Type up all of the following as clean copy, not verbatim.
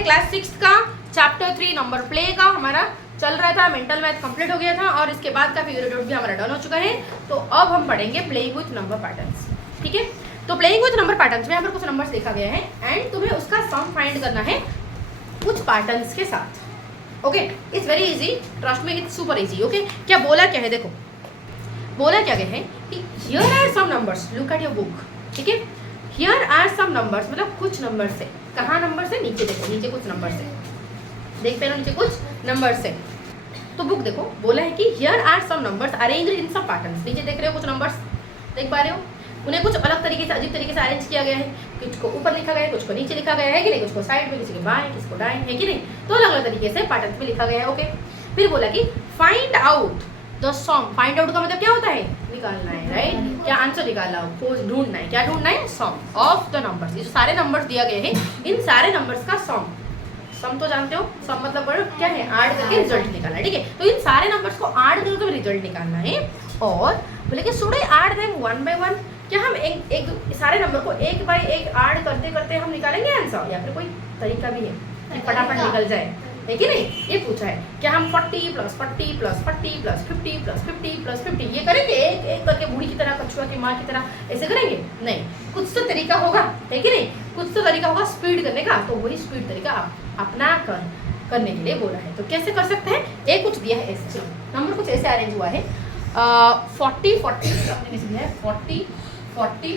है क्लास 6 का chapter 3 number play का हमारा चल रहा था। मेंटल मैथ कंप्लीट हो गया था और इसके बाद का पीरियड भी हमारा डन हो चुका है। तो अब हम पढ़ेंगे प्लेइंग विथ नंबर पैटर्न्स। ठीक है, तो प्लेइंग विथ नंबर पैटर्न्स में यहाँ पर कुछ नंबर्स देखा गया है एंड तुम्हें उसका सम फाइंड करना है कुछ पैटर्न्स के साथ। Okay, it's very easy, trust me, it's super easy. Okay, क्या बोला क्या है, देखो बोला क्या गया है कि here are some numbers, look at your book. ठीक है, हियर आर सम नंबर्स, मतलब कुछ नंबर से, कहाँ नंबर से, नीचे देखो, नीचे कुछ नंबर से, देख पा रहे हो नीचे कुछ नंबर से। तो बुक देखो, बोला है कि here are some numbers arranged in some patterns. नीचे देख रहे हो कुछ नंबर्स, देख पा रहे हो, उन्हें कुछ अलग तरीके से, अजीब तरीके से अरेंज किया गया है। कुछ को ऊपर लिखा गया है, कुछ को नीचे लिखा गया है कि नहीं, कुछ को साइड में, किसी के बाएं, किसी को दाएं, है कि नहीं। तो अलग अलग तरीके से पैटर्न में लिखा गया है। ओके, फिर बोला कि find out the sum. Find out का मतलब क्या होता है, निकालना है, राइट, क्या आंसर निकालना हो, खोज ढूंढना है, क्या ढूंढना है, सम ऑफ द नंबर्स। ये सारे नंबर्स दिया गए हैं, इन सारे नंबर्स का सम। सम तो जानते हो, सम मतलब क्या है, ऐड करके रिजल्ट निकालना है। ठीक है, तो इन सारे नंबर्स को ऐड करके रिजल्ट निकालना है। और बोले कि should I add them one by one, क्या हम एक सारे नंबर को एक बाय एक ऐड करते करते हम निकालेंगे आंसर, या फिर कोई तरीका भी है फटाफट निकल जाए, है कि नहीं। ये पूछा है, क्या हम 40 + 40 + 40 + 50 + 50 + 50 ये करेंगे एक एक करके, बूढ़ी की तरह, कछुआ की माँ की तरह ऐसे करेंगे, नहीं, कुछ तो तरीका होगा, है कि नहीं, कुछ तो तरीका होगा स्पीड करने का। तो वही स्पीड तरीका अपना करने के लिए बोला है। तो कैसे कर सकते हैं, एक कुछ दिया है ऐसे, नंबर कुछ ऐसे अरेंज हुआ है, 40 40 आपने कैसे दिया है, 40 40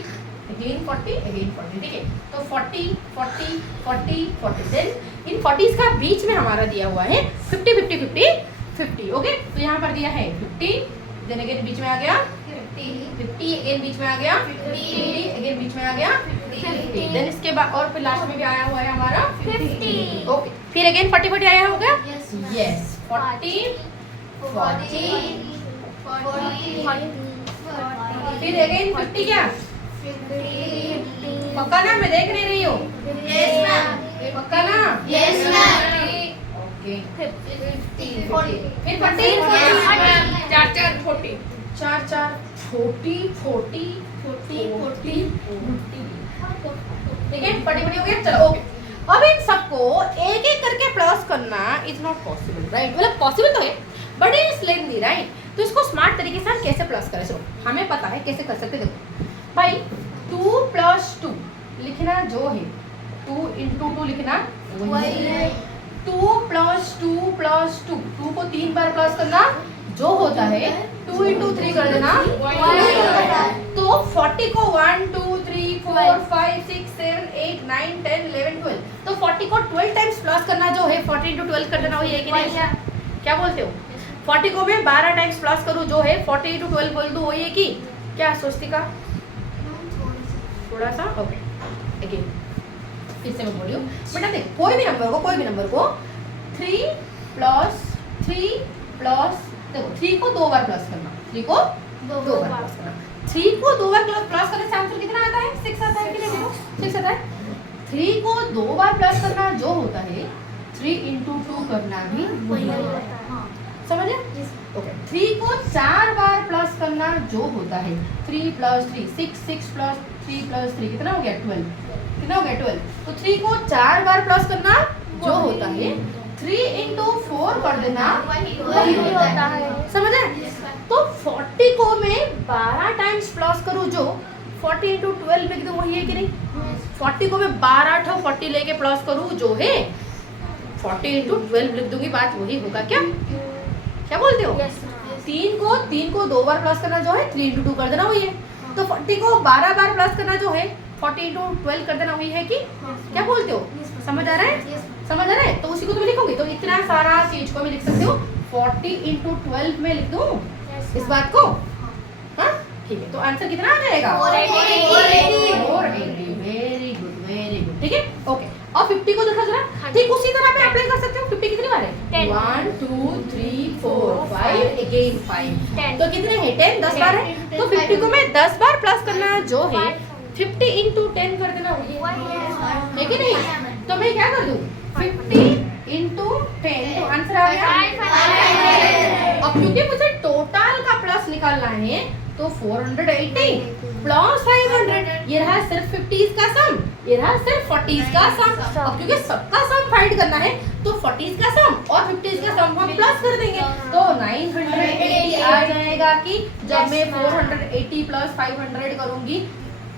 अगेन 40 अगेन 40। ठीक है, तो 40 40 40 40, देन इन 40s का बीच में हमारा दिया हुआ है 50 50 50 50। ओके, तो यहाँ पर दिया है 50, देन अगेन बीच में आ गया 50 अगेन बीच में आ गया 50 अगेन बीच में आ गया 50, देन इसके बाद और फिर लास्ट में भी आया हुआ है हमारा 50। ओके, फिर अगेन 40 40 आया होगा, यस 40 40 फिर अगेन 50 क्या, पक्का ना, मैं देख नहीं रही हूँ, यस मैम, पक्का ना, यस मैम, ओके, 50 फिर 40 4 4 40 4 4 40 40 40 ठीक है, 40 40 हो गया। चलो ओके, अब इन सबको एक एक करके प्लस करना इज नॉट पॉसिबल, राइट, मतलब पॉसिबल तो है बट इट्स लेंथी, राइट। तो इसको स्मार्ट तरीके से हम कैसे प्लस करें, चलो हमें पता है कैसे कर सकते। देखो भाई 2 + 2 लिखना जो है, 2 × 2 लिखना वही है, 2 + 2 + 2, 2 को 3 बार प्लस करना जो होता है, 2 × 3 कर देना वही होता है। तो 40 को 1 2 3 4 5 6 7 8 9 10 11 12, तो 40 को 12 टाइम्स प्लस करना जो है, 40 × 12 कर देना वही है कि नहीं, क्या बोलते हो। 40 को मैं 12 टाइम्स प्लस करूँ जो है, 40 × 12 बोल दूँ वही है कि क्या, स्वस्तिका थोड़ा सा, ओके अगेन फिर से मैं बोली हूँ बेटा, देख कोई भी नंबर को 3 + 3 + देखो 3 को 2 बार प्लस करना, 3 को 2 बार प्लस करना, 3 को 2 बार प्लस करने से आंसर कितना आता है, 6 आता है कि नहीं, देखो 6 आता है। 3 को 2 बार प्लस करना जो होता है, 3 × 2 करना भी वही होता है, समझे। ओके, 3 को 4 बार प्लस करना जो होता है, 3 + 3 6 6 + 3 + 3 कितना हो गया, 12, कितना हो गया 12। तो 3 को 4 बार प्लस करना जो होता है, 3 × 4 कर देना वही होता है, समझे। तो 40 को मैं 12 टाइम्स प्लस करूँ जो, 40 × 12 लिख दूँ वही है कि नहीं। 40 को मैं 12 40 लेके प्लस करूँ जो है, 40 × 12 लिख दूंगी, बात वही होगा क्या बोलते हो। 3 को 2 बार प्लस करना जो है, 3 × 2 कर देना वही है। तो 40 को 12 बार प्लस करना जो है, 40 × 12 कर देना वही है कि क्या बोलते हो, समझ आ रहा है, समझ आ रहा है। तो उसी को तुम लिखोगे, तो इतना सारा चीज को मैं लिख सकती हूँ 40 × 12 में लिख दूँ इस बात को, हाँ ठीक है। तो आंसर कितना आ जाएगा, 480, वेरी गुड, ठीक है ओके। और 50 को देखा जरा, ठीक उसी तरह पे अप्लाई कर सकते हो। 50 कितनी बार है, 1 2 3 4 5 अगेन 5, तो कितने हैं, 10 10 बार है। तो 50 को मैं 10 बार प्लस करना जो है, 50 × 10 कर देना है कि नहीं। तो मैं क्या कर दूं, 50 × 10, तो आंसर आ गया। अब क्योंकि मुझे टोटल का प्लस निकालना है, तो 480 प्लस 500, ये रहा सिर्फ 50s का सम, ये रहा सिर्फ 40s का सम। अब क्योंकि सबका सम फाइंड करना है तो 40s का सम और 50s का सम हम प्लस कर देंगे तो 980 आ जाएगा कि जब मैं 480 प्लस 500 करूंगी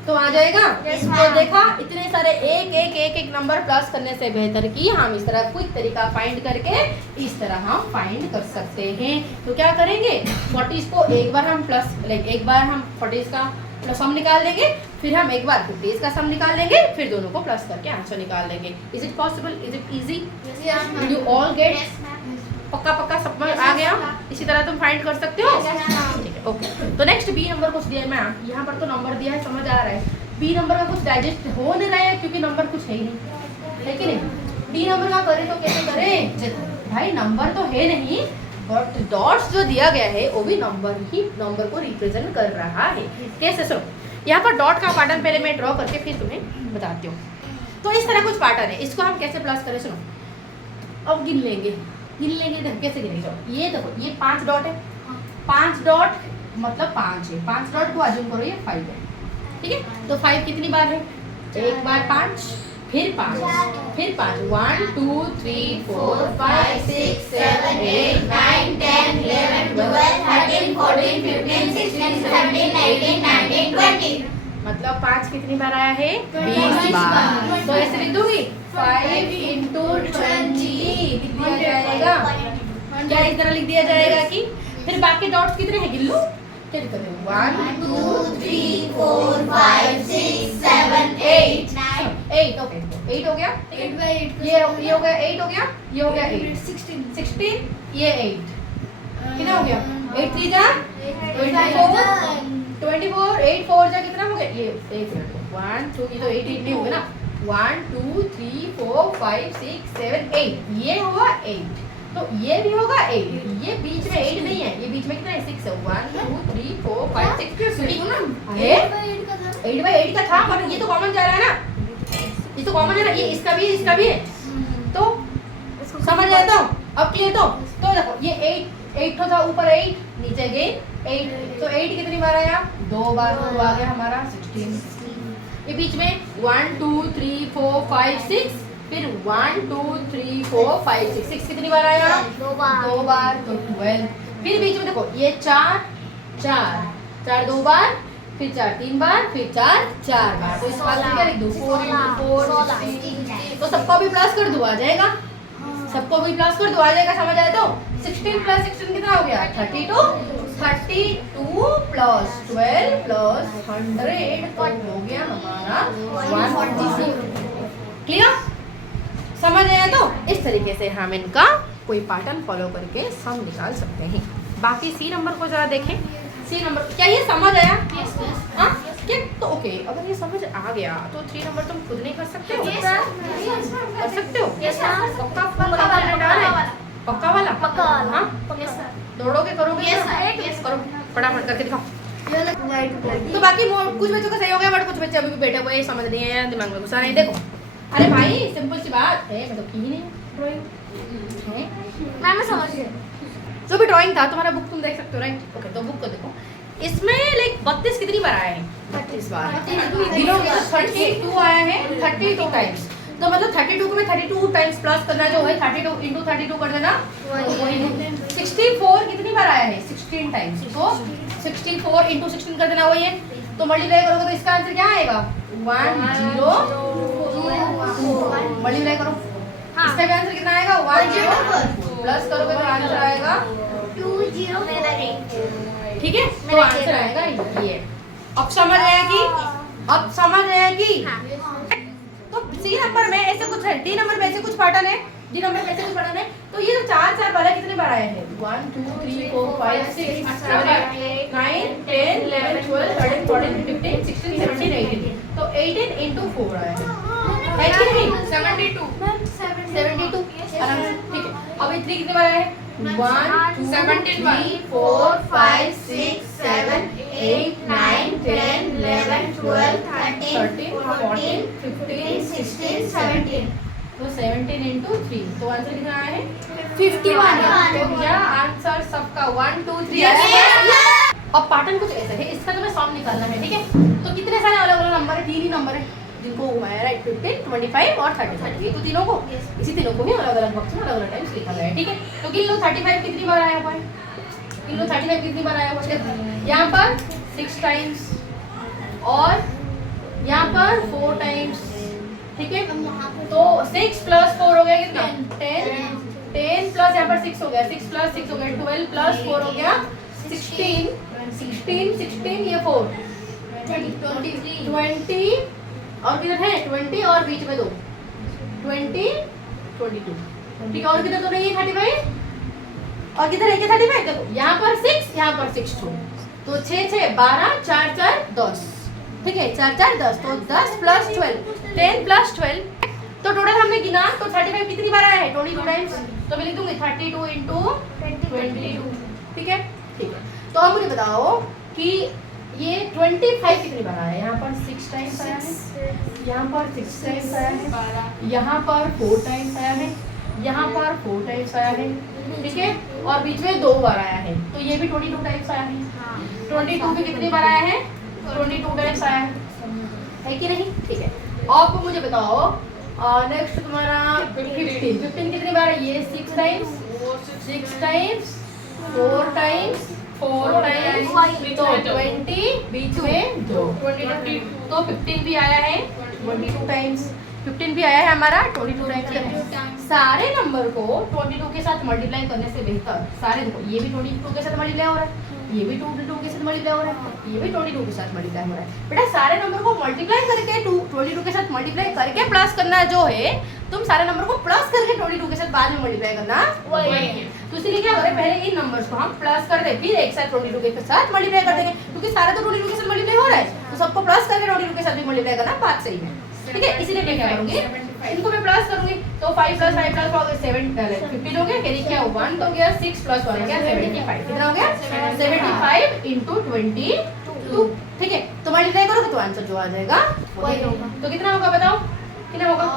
तो आ जाएगा। तो देखा, इतने सारे एक नंबर प्लस करने से बेहतर कि हम इस तरह क्विक तरीका फाइंड करके इस तरह हम फाइंड कर सकते हैं। तो क्या करेंगे, 40s को एक बार हम प्लस एक बार हम 40s का सम निकाल देंगे, फिर हम एक बार 50s का सम निकाल लेंगे, फिर दोनों को प्लस करके आंसर निकाल देंगे। Is it possible, is it easy, you all get? पक्का सब में आ गया? इसी तरह तुम फाइंड कर सकते हो। ठीक है, ओके। तो नेक्स्ट बी नंबर कुछ दिया है मैम, यहाँ पर तो नंबर दिया है, समझ आ रहा है। बी नंबर का कुछ डाइजेस्ट हो नहीं रहा है क्योंकि नंबर कुछ है ही नहीं, है कि नहीं। डी नंबर का करें तो कैसे करें भाई, नंबर तो है नहीं बट डॉट्स जो दिया गया है वो भी नंबर को रिप्रेजेंट कर रहा है। कैसे, सुनो, यहाँ पर डॉट का पैटर्न पहले मैं ड्रॉ करके फिर तुम्हें बताती हूँ। तो इस तरह कुछ पैटर्न है, इसको हम कैसे प्लस करें, सुनो। अब गिन लेंगे देखो कैसे गिनेंगे। ये देखो, ये 5 डॉट है, 5 डॉट मतलब 5 है, 5 डॉट को अज्यूम करो ये 5 है, ठीक है। तो 5 कितनी बार है, एक बार 5, फिर 5, फिर 5, 1 2 3 4 5 6 7 8 9 10 11 12 13 14 15 16 17 18 19 20। मतलब 5 कितनी बार आया है, 20 बार। तो ऐसे लिख दूंगी 5 into 20 लिख दिया जाएगा। क्या इस तरह लिख दिया जाएगा कि फिर बाकी डॉट्स कितने हैं, गिन लो। क्या लिख दें, 1 2 3 4 5 6 7 8 8 ओके, 8 हो गया। ये हो गया 8 हो गया, ये हो गया 8 16 ये 8 कितना हो गया, 8 3 जा 24 8 4 जा कितना हो गया, ये 1 2 ये तो 8 नहीं हो गया ना, 1 2 3 4 5 6 7 8 ये हुआ 8, तो ये भी होगा 8, ये बीच में 8 नहीं है, ये बीच में कितना है 6 है, 1 2 3 4 5 6 अरे 8/8 का था पर ये तो कॉमन जा रहा है ना, ये तो कॉमन है ना, ये इसका भी है तो समझ आया। तो अब क्लियर, तो देखो ये 8 था, ऊपर 8 नीचे गए 8, तो 8 कितनी बार आया, 2 बार, तो आ गया हमारा 16। ये बीच में 1 2 3 4 5 6 फिर 1 2 3 4 5 6 6 कितनी बार आया, 2 बार, तो 12। फिर बीच में देखो ये 4 2 बार, फिर 4 3 बार, फिर 4 बार, तो इस बात में क्या लिख दूं, 4 into 4 16। तो सबको भी प्लस कर दो आ जाएगा, सबको भी प्लस कर दो आ जाएगा, समझ आया। तो 16 प्लस 16 कितना हो गया, 32 प्लस 12 प्लस 100 तो हो गया हमारा 146। क्लियर, समझ आया। तो इस तरीके से हम इनका कोई पैटर्न फॉलो करके सम निकाल सकते हैं। बाकी सी नंबर को जरा देखें। सी नंबर क्या ये समझ आया, हाँ क्या, तो ओके, अगर ये समझ आ गया तो 3 नंबर तुम खुद नहीं कर सकते हो, कर सकते हो। पक्का वाला हाँ, दौड़ोगे करोगे, करो फटाफट करके दिखाओ। तो बाकी कुछ बच्चों का सही हो गया बट कुछ बच्चे अभी भी बैठे हुए समझ नहीं है, दिमाग में घुसा नहीं। देखो अरे भाई सिंपल सी बात है, मैं तो की ही नहीं ड्राइंग है, मैं समझ गई। जो भी ड्राइंग था तुम्हारा बुक तुम देख सकते हो, राइट। ओके, तो बुक को देखो, इसमें लाइक 32 कितनी बार आया है, 32 बार। 32 आया है 32 टाइम्स, तो मतलब 32 को मैं 32 टाइम्स प्लस करना जो है 32 into 32 कर देना वही। 64 कितनी बार आया है, 16 टाइम्स, तो 64 into 16 कर देना वही है। तो मल्टीप्लाई करोगे तो इसका आंसर क्या आएगा, 102 मल्टीप्लाई करो, इसका भी आंसर कितना आएगा, 104 प्लस करोगे तो आंसर आएगा 20। ठीक है, तो आंसर आएगा ये। अब समझ आया कि तो सी नंबर में ऐसे कुछ है, डी नंबर में ऐसे कुछ पैटर्न है, डी नंबर में ऐसे कुछ पैटर्न है। तो ये जो 4 वाला कितने बार आया है, 1 2 3 4 5 6 7 8 9 10 11 12 13 14 15 16 17 18, तो 18 into 4 आया है कि नहीं, 72 आराम से। ठीक है, अब ये 3 कितने बार आया है, 1 2 3 4 5 6 7 8 9 10 11 12 13 14 15 16 17, तो 17 into 3, तो आंसर कितना आया है 51। तो क्या आंसर सबका 1 2 3। अब पैटर्न कुछ ऐसा है, इसका तुम्हें सम निकालना है, ठीक है। तो कितने सारे अलग अलग नंबर है, 3 ही नंबर है, जिनको घुमाया राइट 15, 25 और 35, ये तो तीनों को, इसी तीनों को भी अलग अलग बॉक्स में अलग अलग टाइम्स लिखा गया है, ठीक है। तो गिन लो 35 कितनी बार आया हुआ है, गिन लो 35 कितनी बार आया हुआ है। यहाँ पर 6 टाइम्स और यहाँ पर 4 टाइम्स, ठीक है। तो 6 प्लस 4 हो गया कितना 10, 10 प्लस यहाँ पर 6 हो गया, 6 प्लस 6 हो गया 12 प्लस 4 हो गया 16, 16 ये 4 20 और किधर है 20 और बीच में 2 20 22, ठीक है। और किधर तो नहीं है 35 और किधर है क्या 35, देखो यहाँ पर 6 यहाँ पर 6 तो 6 6 12 4 4 10, ठीक है 4 4 10, तो 10 प्लस 12 10 प्लस 12, तो टोटल हमने गिना तो 35 कितनी बार आया है 22 टाइम्स, तो मैं लिख दूंगी 32 इंटू 22, ठीक है ठीक है। तो अब मुझे बताओ कि ये 25 कितनी बार आया है, यहाँ पर 6 टाइम्स आया है, यहाँ पर 6 टाइम्स आया है, यहाँ पर 4 टाइम्स आया है, यहाँ पर 4 टाइम्स आया है, ठीक है। और बीच में 2 बार आया है, तो ये भी 22 टाइम्स आया है। 22 भी कितनी बार आया है 22 टाइम्स आया है कि नहीं, ठीक है। अब मुझे बताओ नेक्स्ट तुम्हारा 15 कितनी बार है, ये 6 टाइम्स 6 टाइम्स 4 टाइम्स 4 टाइम्स तो 20 बीच में 2 22, तो 15 भी आया है 22 टाइम्स, 15 भी आया है हमारा 22 टाइम्स। सारे नंबर को 22 के साथ मल्टीप्लाई करने से बेहतर, सारे देखो ये भी 22 के साथ मल्टीप्लाई हो रहा है, ये भी 22 के साथ मल्टीप्लाई हो रहा है, ये भी 22 के साथ मल्टीप्लाई हो रहा है। बेटा सारे नंबर को मल्टीप्लाई करके 22 के साथ मल्टीप्लाई करके प्लस करना जो है, तुम सारे नंबर को प्लस करके 22 के साथ बाद में मल्टीप्लाई करना वही है। तो इसलिए क्या करें, पहले इन नंबर्स को हम प्लस कर दे, फिर एक साथ 22 के साथ मल्टीप्लाई कर देंगे, क्योंकि सारे तो 22 के साथ मल्टीप्लाई हो रहा है, तो सबको प्लस करके 22 के साथ भी मल्टीप्लाई करना बात सही है, ठीक है। इसीलिए मैं क्या करूंगी, इनको मैं प्लस करूंगी, तो 5 प्लस 5 प्लस 15 हो गया, कैरी किया 1 तो गया, 6 प्लस 1 हो गया 75, कितना हो गया 75 इंटू 22, ठीक है। तो मल्टीप्लाई करोगे तो आंसर जो आ जाएगा वही होगा। तो कितना होगा बताओ, कितना होगा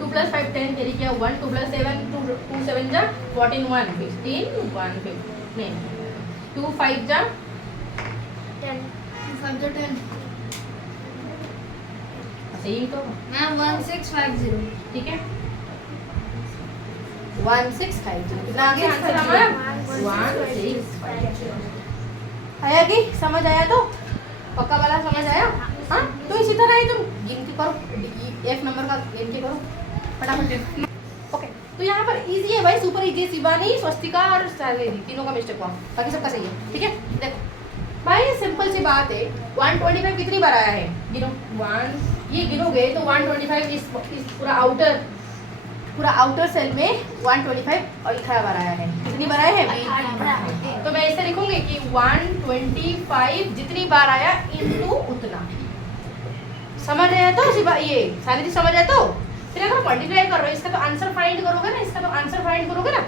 2 प्लस 5 10, कैरी किया 1, 2 प्लस 7 2 7 जा 14 1 15 1 5 नहीं 2 5 जा 10 5 to 10 सही तो मैम 1650, ठीक है 1650, कितना आ गया आंसर हमारा 1650। आया कि समझ आया, तो पक्का वाला समझ आया, हाँ। तो इसी तरह ही तुम गिनती करो, एफ नंबर का गिनती करो फटाफट, ओके। तो यहाँ पर इजी है भाई, सुपर इजी, शिवानी स्वस्तिका और सावेरी तीनों का मिस्टेक हुआ, बाकी सबका सही है, ठीक है। देखो भाई सिंपल सी बात है, 125 कितनी बार आया है, गिनो 1, ये गिनोगे तो 125 इस पूरा आउटर सेल में 125 और 18 बार आया है, कितनी बार आया है, तो मैं ऐसे लिखूंगी कि 125 जितनी बार आया इनटू उतना, समझ आया तो ये सारी चीज समझ आया, तो फिर अगर मल्टीप्लाई कर रहे हो इसका तो आंसर फाइंड करोगे ना, इसका तो आंसर फाइंड करोगे ना,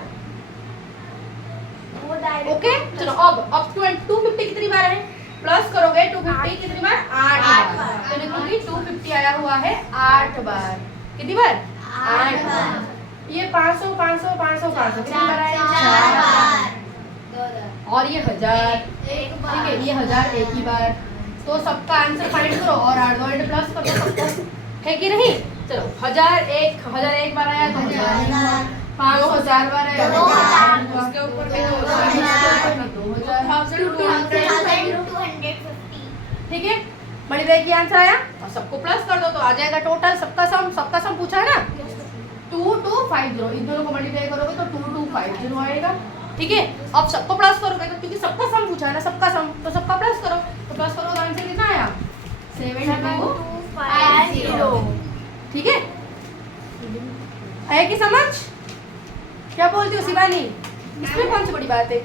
ओके। चलो अब 250 कितनी बार है, प्लस करोगे 250 कितनी बार 8 बार, तो लिखूंगी 250 आया हुआ है 8 बार, कितनी बार 8 बार। ये 500 500 500 500 कितनी बार आया 4 बार, और ये 1000, ठीक है ये 1000 एक ही बार, तो सबका आंसर फाइंड करो और 8 प्लस कर दो सबको, है कि नहीं। चलो 1001 बार आया तो 1000, 500 बार आया 2000, उसके ऊपर भी 2250, ठीक है। मल्टीप्लाई किया आंसर आया और सबको प्लस कर दो तो आ जाएगा टोटल, सबका सम पूछा है ना 2250, इन दोनों को मल्टीप्लाई करोगे तो 2250 आएगा, ठीक है। अब सबको प्लस करोगे तो क्योंकि सबका सम पूछा है ना, सबका सम, तो सबका प्लस करो, तो प्लस करो तो आंसर कितना आया 7250, ठीक है। आया कि समझ, क्या बोलती हो शिवानी, इसमें कौन सी बड़ी बात है।